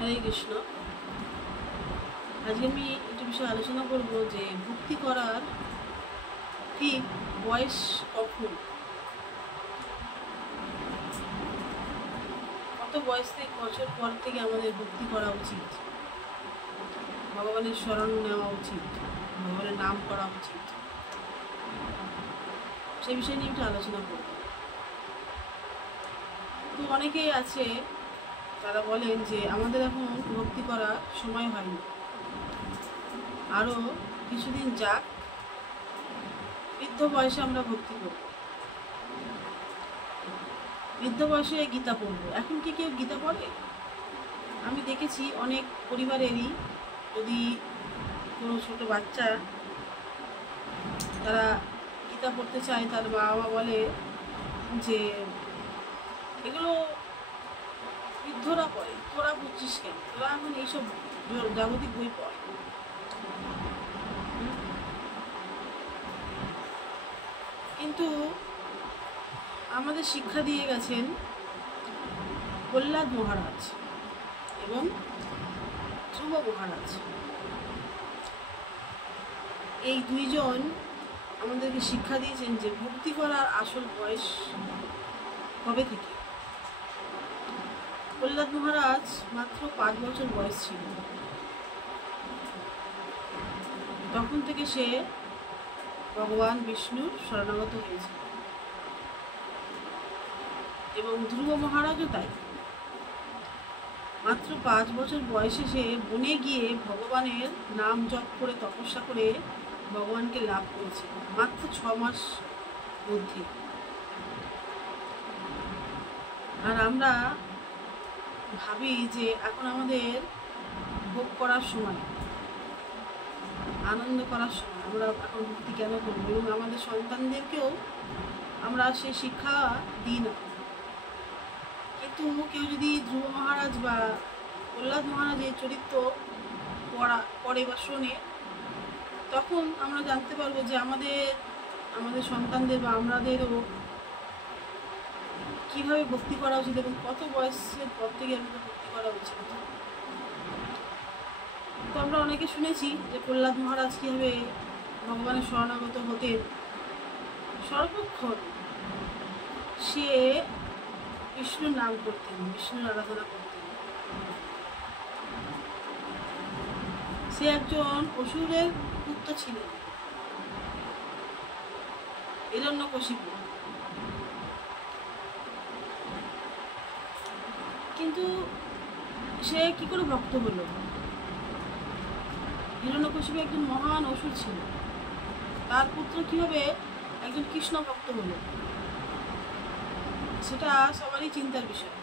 হরে কৃষ্ণ। আজকে আমি একটু বিষয়ে আলোচনা করব যে ভক্তি করার ঠিক বয়স কখন, কত বয়স থেকে বছর পর থেকে আমাদের ভক্তি করা উচিত, ভগবানের শরণ নেওয়া উচিত, ভগবানের নাম করা উচিত, সেই বিষয় নিয়ে একটু আলোচনা করব। তো অনেকেই আছে তারা বলেন যে আমাদের এখন ভক্তি করার সময় হয়নি, আরও কিছুদিন যাক, বৃদ্ধ বয়সে আমরা ভক্তি করব, বৃদ্ধ বয়সে গীতা পড়ব। এখন কি কেউ গীতা পড়ে? আমি দেখেছি অনেক পরিবারেরই, যদি কোনো ছোট বাচ্চা তারা গীতা পড়তে চায়, তার বাবা মা বলে যে এগুলো বৃদ্ধরা পড়ে, তোরা বুঝছিস কেন, তোরা এখন এইসব জাগতিক বই পড়। কিন্তু আমাদের শিক্ষা দিয়ে গেছেন প্রহ্লাদ মহারাজ এবং ধ্রুব মহারাজ। এই দুইজন আমাদেরকে শিক্ষা দিয়েছেন যে ভক্তি করার আসল বয়স কবে থেকে। প্রহ্লাদ মহারাজ মাত্র 5 বছর বয়স ছিল, তখন থেকে সে ভগবান বিষ্ণুর শরণাগত হয়েছে, এবং ধ্রুব মহারাজও তাই। মাত্র 5 বছর বয়সে সে বনে গিয়ে ভগবানের নাম জপ করে তপস্যা করে ভগবানকে লাভ করেছে, মাত্র 6 মাস মধ্যে। আর আমরা ভাবি যে এখন আমাদের ভোগ করার সময়, আনন্দ করার সময়, আমরা এখন ভক্তি কেন করবো, এবং আমাদের সন্তানদেরকেও আমরা সেই শিক্ষা দিই না। কিন্তু কেউ যদি ধ্রুব মহারাজ বা প্রহ্লাদ মহারাজের চরিত্র পড়ে বা শোনে, তখন আমরা জানতে পারবো যে আমাদের সন্তানদের বা আমাদেরও কীভাবে ভক্তি করা উচিত এবং কত বয়সের পর থেকে আমাদের ভক্তি করা উচিত। তো আমরা অনেকে শুনেছি যে প্রহ্লাদ মহারাজ কীভাবে ভগবানের শরণাগত হতেন। সর্বক্ষণ সে বিষ্ণুর নাম করতেন, বিষ্ণুর আরাধনা করতেন। সে একজন অসুরের পুত্র ছিলেন, হিরণ্যকশিপু। কিন্তু সে কি করে ভক্ত হলো? হিরণ্যকশিপু একজন মহান অসুর ছিল, তার পুত্র কিভাবে একজন কৃষ্ণ ভক্ত হলো, সেটা সবারই চিন্তার বিষয়।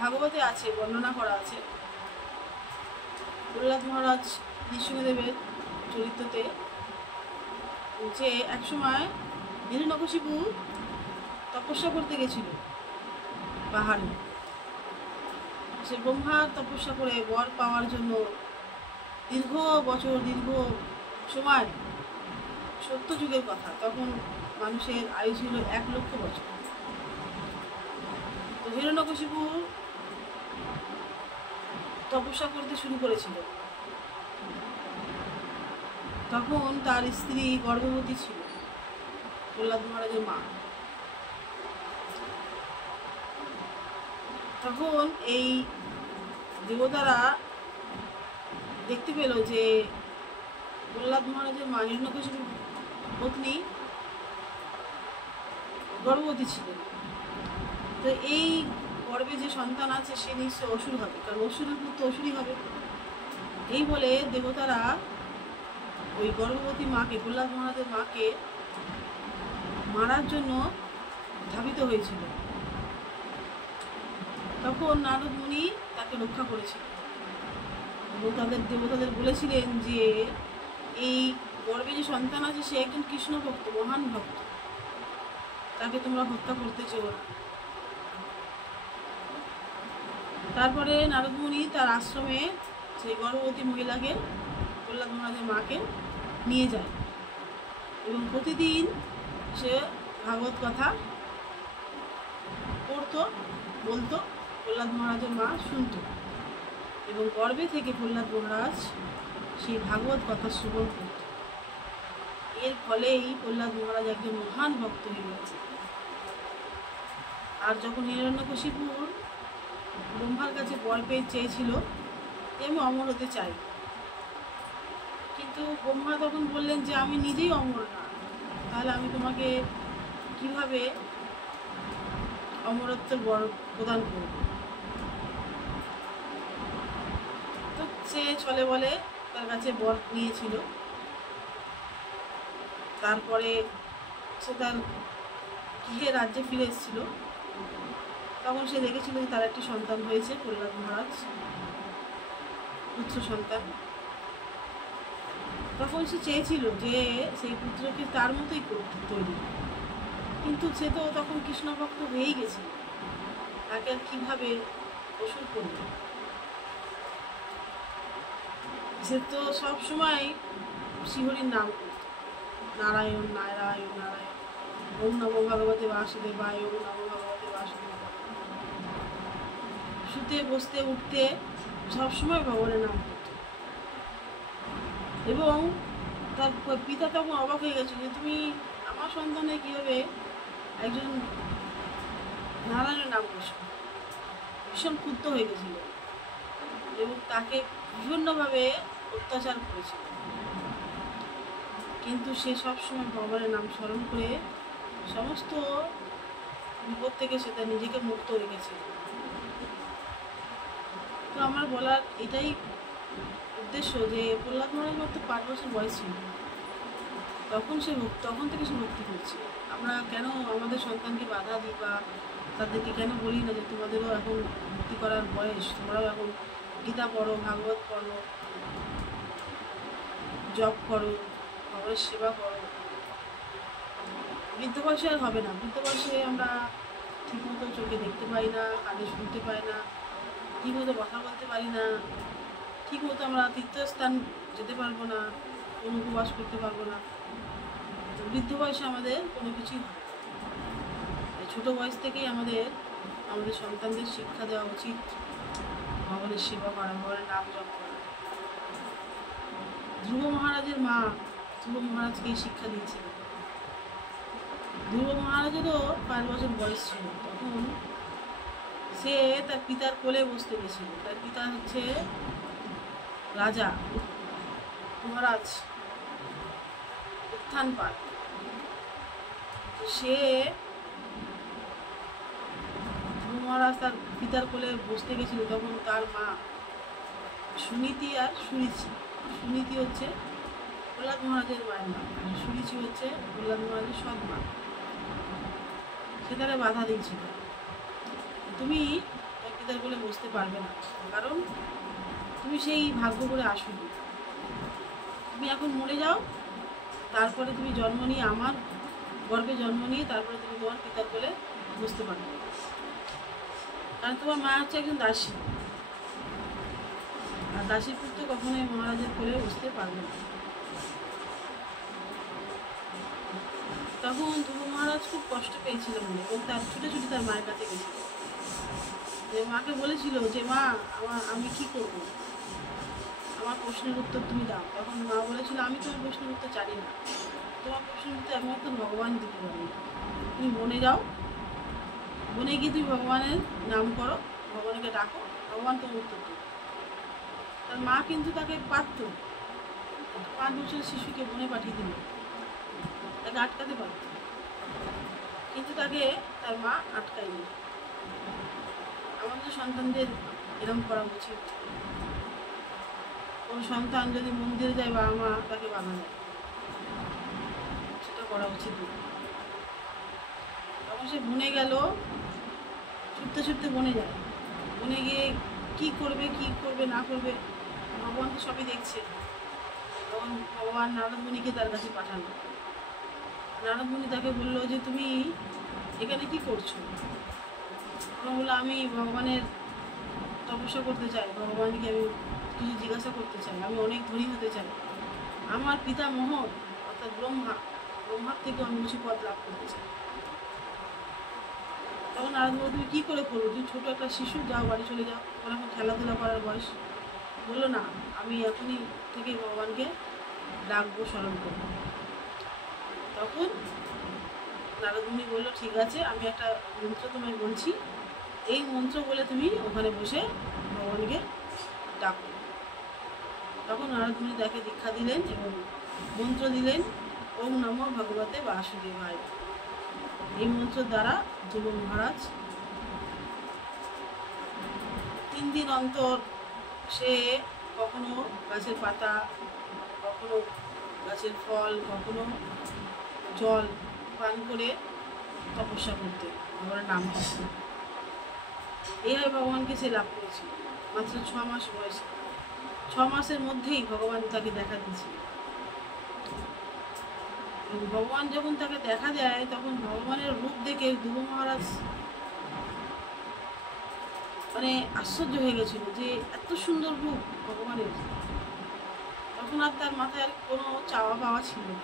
ভাগবতে আছে, বর্ণনা করা আছে প্রহ্লাদ মহারাজ নৃসিংহদেবের চরিত্রতে, যে একসময় হিরণ্যকশিপু তপস্যা করতে গেছিল পাহাড়ে। সে ব্রহ্মার তপস্যা করে বর পাওয়ার জন্য দীর্ঘ বছর, দীর্ঘ সময়, সত্যযুগের কথা, তখন মানুষের আয়ু ছিল 1 লক্ষ বছর। তো হিরণ্যকশিপু তপস্যা করতে শুরু করেছিল, তখন তার স্ত্রী গর্ভবতী ছিল, প্রহ্লাদ মহারাজের মা। তখন এই দেবতারা দেখতে পেল যে প্রহ্লাদ মহারাজের মা হিরণ্যকশিপুর পত্নী গর্ভবতী ছিলেন। তো এই গর্ভে যে সন্তান আছে সে নিশ্চয় অসুর হবে, কারণ অসুরের পুত্র অসুরই হবে। এই বলে দেবতারা ওই গর্ভবতী মাকে, প্রহ্লাদ মহারাজের মাকে মারার জন্য ধাবিত হয়েছিল। তখন নারদ মুনি তাকে রক্ষা করেছিল এবং দেবতাদের বলেছিলেন যে এই গর্ভে যে সন্তান আছে সে একজন কৃষ্ণ ভক্ত, মহান ভক্ত, তাকে তোমরা হত্যা করতে চেও না। তারপরে নারদ মুনি তার আশ্রমে সেই গর্ভবতী মহিলাকে, প্রহ্লাদ মহারাজের মাকে নিয়ে যায় এবং প্রতিদিন সে ভাগবত কথা পড়তো, বলতো, প্রহ্লাদ মহারাজের মা শুনত এবং গর্বে থেকে প্রহ্লাদ মহারাজ সেই ভাগবত কথা শ্রবণ করত। এর ফলেই প্রহ্লাদ মহারাজ একজন মহান ভক্ত হয়ে গেছে। আর যখন হিরণ্যকশিপুর ব্রহ্মার কাছে বর পেয়ে চেয়েছিল যে আমি অমর হতে চাই, কিন্তু ব্রহ্মা তখন বললেন যে আমি নিজেই অমর না, তাহলে আমি তোমাকে কিভাবে অমরত্বের বর প্রদান করব। তো সে ছলে বলে তার কাছে বর নিয়েছিল। তারপরে সে তার গৃহে রাজ্যে ফিরে এসেছিল। তখন সে দেখেছিল যে তার একটি সন্তান হয়েছে, প্রহ্লাদ মহারাজ, পুত্র সন্তান। তখন সে চেয়েছিল যে সেই পুত্রকে তার মতোই করতে তৈরি, কিন্তু সে তো তখন কৃষ্ণ ভক্ত হয়েই গেছে, তাকে আর কীভাবে অসুর করবে। সে তো সবসময় শ্রীহরির নাম করত, নারায়ণ নারায়ণ নারায়ণ, ওম নমো ভগবতে বাসুদেবায়, ওম নমো ভগবতে বাসুদেবায়। শুতে বসতে উঠতে সবসময় ভগবানের নাম করত। এবং তার পিতা তখন অবাক হয়ে গেছিল যে তুমি আমার সন্তানে কীভাবে একজন নারায়ণের নাম করছো। ভীষণ ক্ষুব্ধ হয়ে গেছিল এবং তাকে বিভিন্নভাবে অত্যাচার করেছিল, কিন্তু সে সবসময় ভগবানের নাম স্মরণ করে সমস্ত বিপদ থেকে সে তার নিজেকে মুক্ত রেখেছিল। তো আমার বলার এটাই উদ্দেশ্য যে প্রহ্লাদ মহারাজ মাত্র 5 বছর বয়স ছিল, তখন থেকে সে ভক্তি করছে। আমরা কেন আমাদের সন্তানকে বাধা দিই বা তাদেরকে কেন বলি না যে তোমাদেরও এখন ভক্তি করার বয়স, তোমরাও এখন গীতা পড়ো, ভাগবত পড়ো, জপ করো, ভগবানের সেবা করো। বৃদ্ধ বয়সে আর হবে না। বৃদ্ধ বয়সে আমরা ঠিকমতো চোখে দেখতে পাই না, কানে শুনতে পাই না, ঠিকমতো কথা বলতে পারি না, ঠিকমতো আমরা তীর্থস্থান যেতে পারবো না, কোনো উপবাস করতে পারবো না। তো বৃদ্ধ বয়সে আমাদের কোনো কিছুই হয় না। ছোটো বয়স থেকেই আমাদের সন্তানদের শিক্ষা দেওয়া উচিত ভগবানের সেবা করা, ভগবানের নাম জপ করা। ধ্রুব মহারাজের মা ধ্রুব মহারাজকে শিক্ষা দিয়েছিল। ধ্রুব মহারাজেরও 5 বছর বয়স ছিল, তখন সে তার পিতার কোলে বসতে গেছিল। তার পিতা হচ্ছে রাজা মহারাজ উত্থানপাদ। সে ধ্রুব মহারাজ তার পিতার কোলে বসতে গেছিল, তখন তার মা সুনীতি আর সুরিচি, সুনীতি হচ্ছে প্রহ্লাদ মহারাজের মায়ের মা, আর সুরিচি হচ্ছে প্রহ্লাদ মহারাজের সৎ মা। সে তারা বাধা দিয়েছিল, তুমি তার পিতার কোলে বসতে পারবে না, কারণ তুমি সেই ভাগ্য করে আসোনি। তুমি এখন মরে যাও, তারপরে তুমি জন্ম নিয়ে আমার গর্ভে জন্ম নিয়ে তারপরে তুমি তোমার পিতার কোলে বসতে পারবে। কারণ তোমার মা হচ্ছে একজন দাসী, আর দাসীর পুত্র কখনোই মহারাজের কোলে বসতে পারবে না। তখন ধ্রুব মহারাজ খুব কষ্ট পেয়েছিল মনে, এবং তার ছুটে ছুটে তার মায়ের কাছে গেছিল। যে মাকে বলেছিল যে মা আমি কি করব, আমার প্রশ্নের উত্তর তুমি দাও। তখন মা বলেছিল আমি তোমার প্রশ্নের উত্তর জানি না, তোমার প্রশ্নের উত্তর একমাত্র ভগবান দিতে পারবে। তুমি বনে যাও, বনে গিয়ে তুমি ভগবানের নাম করো, ভগবানকে ডাকো, ভগবান তোমার উত্তর দেবে। তার মা কিন্তু তাকে পারত, 5 বছরের শিশুকে বনে পাঠিয়ে দিল, তাকে আটকাতে পারত, কিন্তু তাকে তার মা আটকায়নি। আমাদের সন্তানদের এরকম করা উচিত। কোনো সন্তান যদি মন্দিরে যায় বাবা মা তাকে বাধা দেয়, সেটা করা উচিত না। তখন সে বনে গেল, ছুটতে ছুটতে বনে যায়। বনে গিয়ে কি করবে না করবে ভগবান তো সবই দেখছে। তখন ভগবান নারদ মুনিকে তার কাছে পাঠালো। নারদ মুনি তাকে বললো যে তুমি এখানে কি করছো? তখন বললো আমি ভগবানের তপস্যা করতে চাই, ভগবানকে আমি কিছু জিজ্ঞাসা করতে চাই, আমি অনেক ধনী হতে চাই। আমার পিতা মহৎ অর্থাৎ ব্রহ্মার থেকেও আমি কিছু পদ লাভ করতে চাই। তখন নারদ বলল তুমি কী করে করবো, তুমি ছোটো একটা শিশু, যাও বাড়ি চলে যাও, তখন এখন খেলাধুলা করার বয়স। বললো না, আমি এখনই থেকে ভগবানকে ডাকবো, স্মরণ করবো। তখন নারদমুনি বললো ঠিক আছে, আমি একটা মন্ত্র তোমায় বলছি, এই মন্ত্র বলে তুমি ওখানে বসে ভগবানকে ডাকো। তখন নারদমুনি তাকে দীক্ষা দিলেন এবং মন্ত্র দিলেন, ওম নমো ভগবতে বাসুদেবায়। এই মন্ত্র দ্বারা ধ্রুব মহারাজ 3 দিন অন্তর সে কখনো গাছের পাতা, কখনো গাছের ফল, কখনো জল পান করে তপস্যা করতে, ভগবানের নাম করতে। এইভাবে ভগবানকে সে লাভ করেছিল মাত্র 6 মাস বয়সে। 6 মাসের মধ্যেই ভগবান তাকে দেখা দিয়েছিল। ভগবান যখন তাকে দেখা দেয় তখন ভগবানের রূপ দেখে ধ্রুব মহারাজ মানে আশ্চর্য হয়ে গেছিল যে এত সুন্দর রূপ ভগবানের। তখন আর তার মাথায় আর কোনো চাওয়া পাওয়া ছিল না।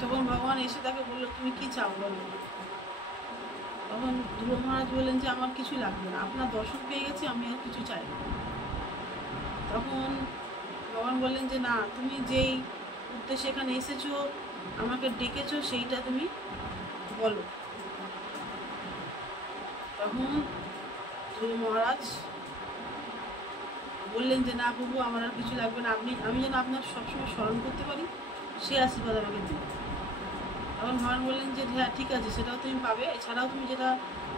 তখন ভগবান এসে তাকে বললো তুমি কি চাও বলো। তখন ধ্রুব মহারাজ বললেন যে আমার কিছু লাগবে না, আপনার দর্শন পেয়ে গেছি, আমি আর কিছু চাই না। তখন ভগবান বললেন যে না, তুমি যেই উদ্দেশ্যে এখানে এসেছো, আমাকে ডেকেছো, সেইটা তুমি বলো। তখন ধ্রুব মহারাজ বললেন যে না প্রভু, আমার আর কিছু লাগবে না, আমি যেন আপনার সবসময় স্মরণ করতে পারি, সে আশীর্বাদ আমাকে দিন। তখন ভগবান বললেন যে হ্যাঁ ঠিক আছে, সেটাও তুমি পাবে, এছাড়াও তুমি যেটা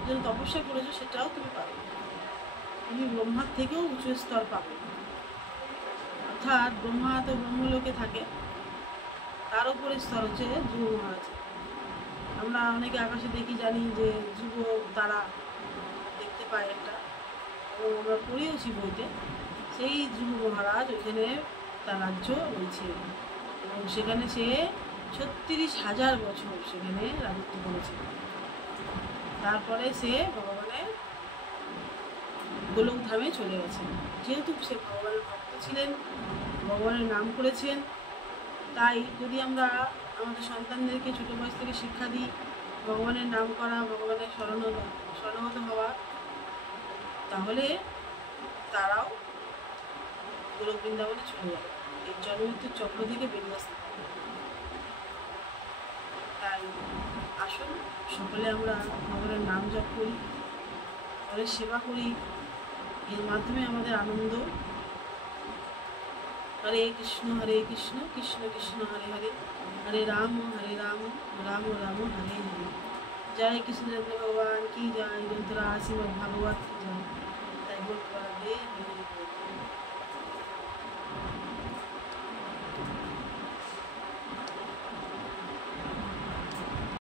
যেন তপস্যা করেছো সেটাও তুমি পাবে, তুমি ব্রহ্মার থেকেও উঁচু স্তর পাবে। অর্থাৎ ব্রহ্মা তো ব্রহ্মলোকে থাকে, তার উপরে স্তর হচ্ছে ধ্রুব মহারাজ। আমরা অনেকে আকাশে দেখি, জানি যে ধ্রুব তারা দেখতে পাই একটা, এবং আমরা পড়েওছি বইতে। সেই ধ্রুব মহারাজ ওইখানে তার রাজ্য রয়েছে এবং সেখানে সে 36,000 বছর সেখানে রাজত্ব করেছে। তারপরে সে ভগবানের গোলক ধামে চলে গেছেন। যেহেতু সে ভগবানের ভক্ত ছিলেন, ভগবানের নাম করেছেন, তাই যদি আমরা আমাদের সন্তানদেরকে ছোটো বয়স থেকে শিক্ষা দিই ভগবানের নাম করা, ভগবানের শরণাগত হওয়া, তাহলে তারাও গোলক বৃন্দাবনে চলে যাবে, এই জন্মমৃত্যুর চক্র থেকে বেরিয়ে আসতে পারবে। তাই আসুন সকলে আমরা ভগবানের নাম জপ করি, ভগবানের সেবা করি, এর মাধ্যমে আমাদের আনন্দ। হরে কৃষ্ণ কৃষ্ণ কৃষ্ণ হরে হরে, হরে রাম রাম রাম হরে হরে। জয় কৃষ্ণ ভগবান কি জয়। গ্রন্থরা শ্রীমদ্ ভাগবত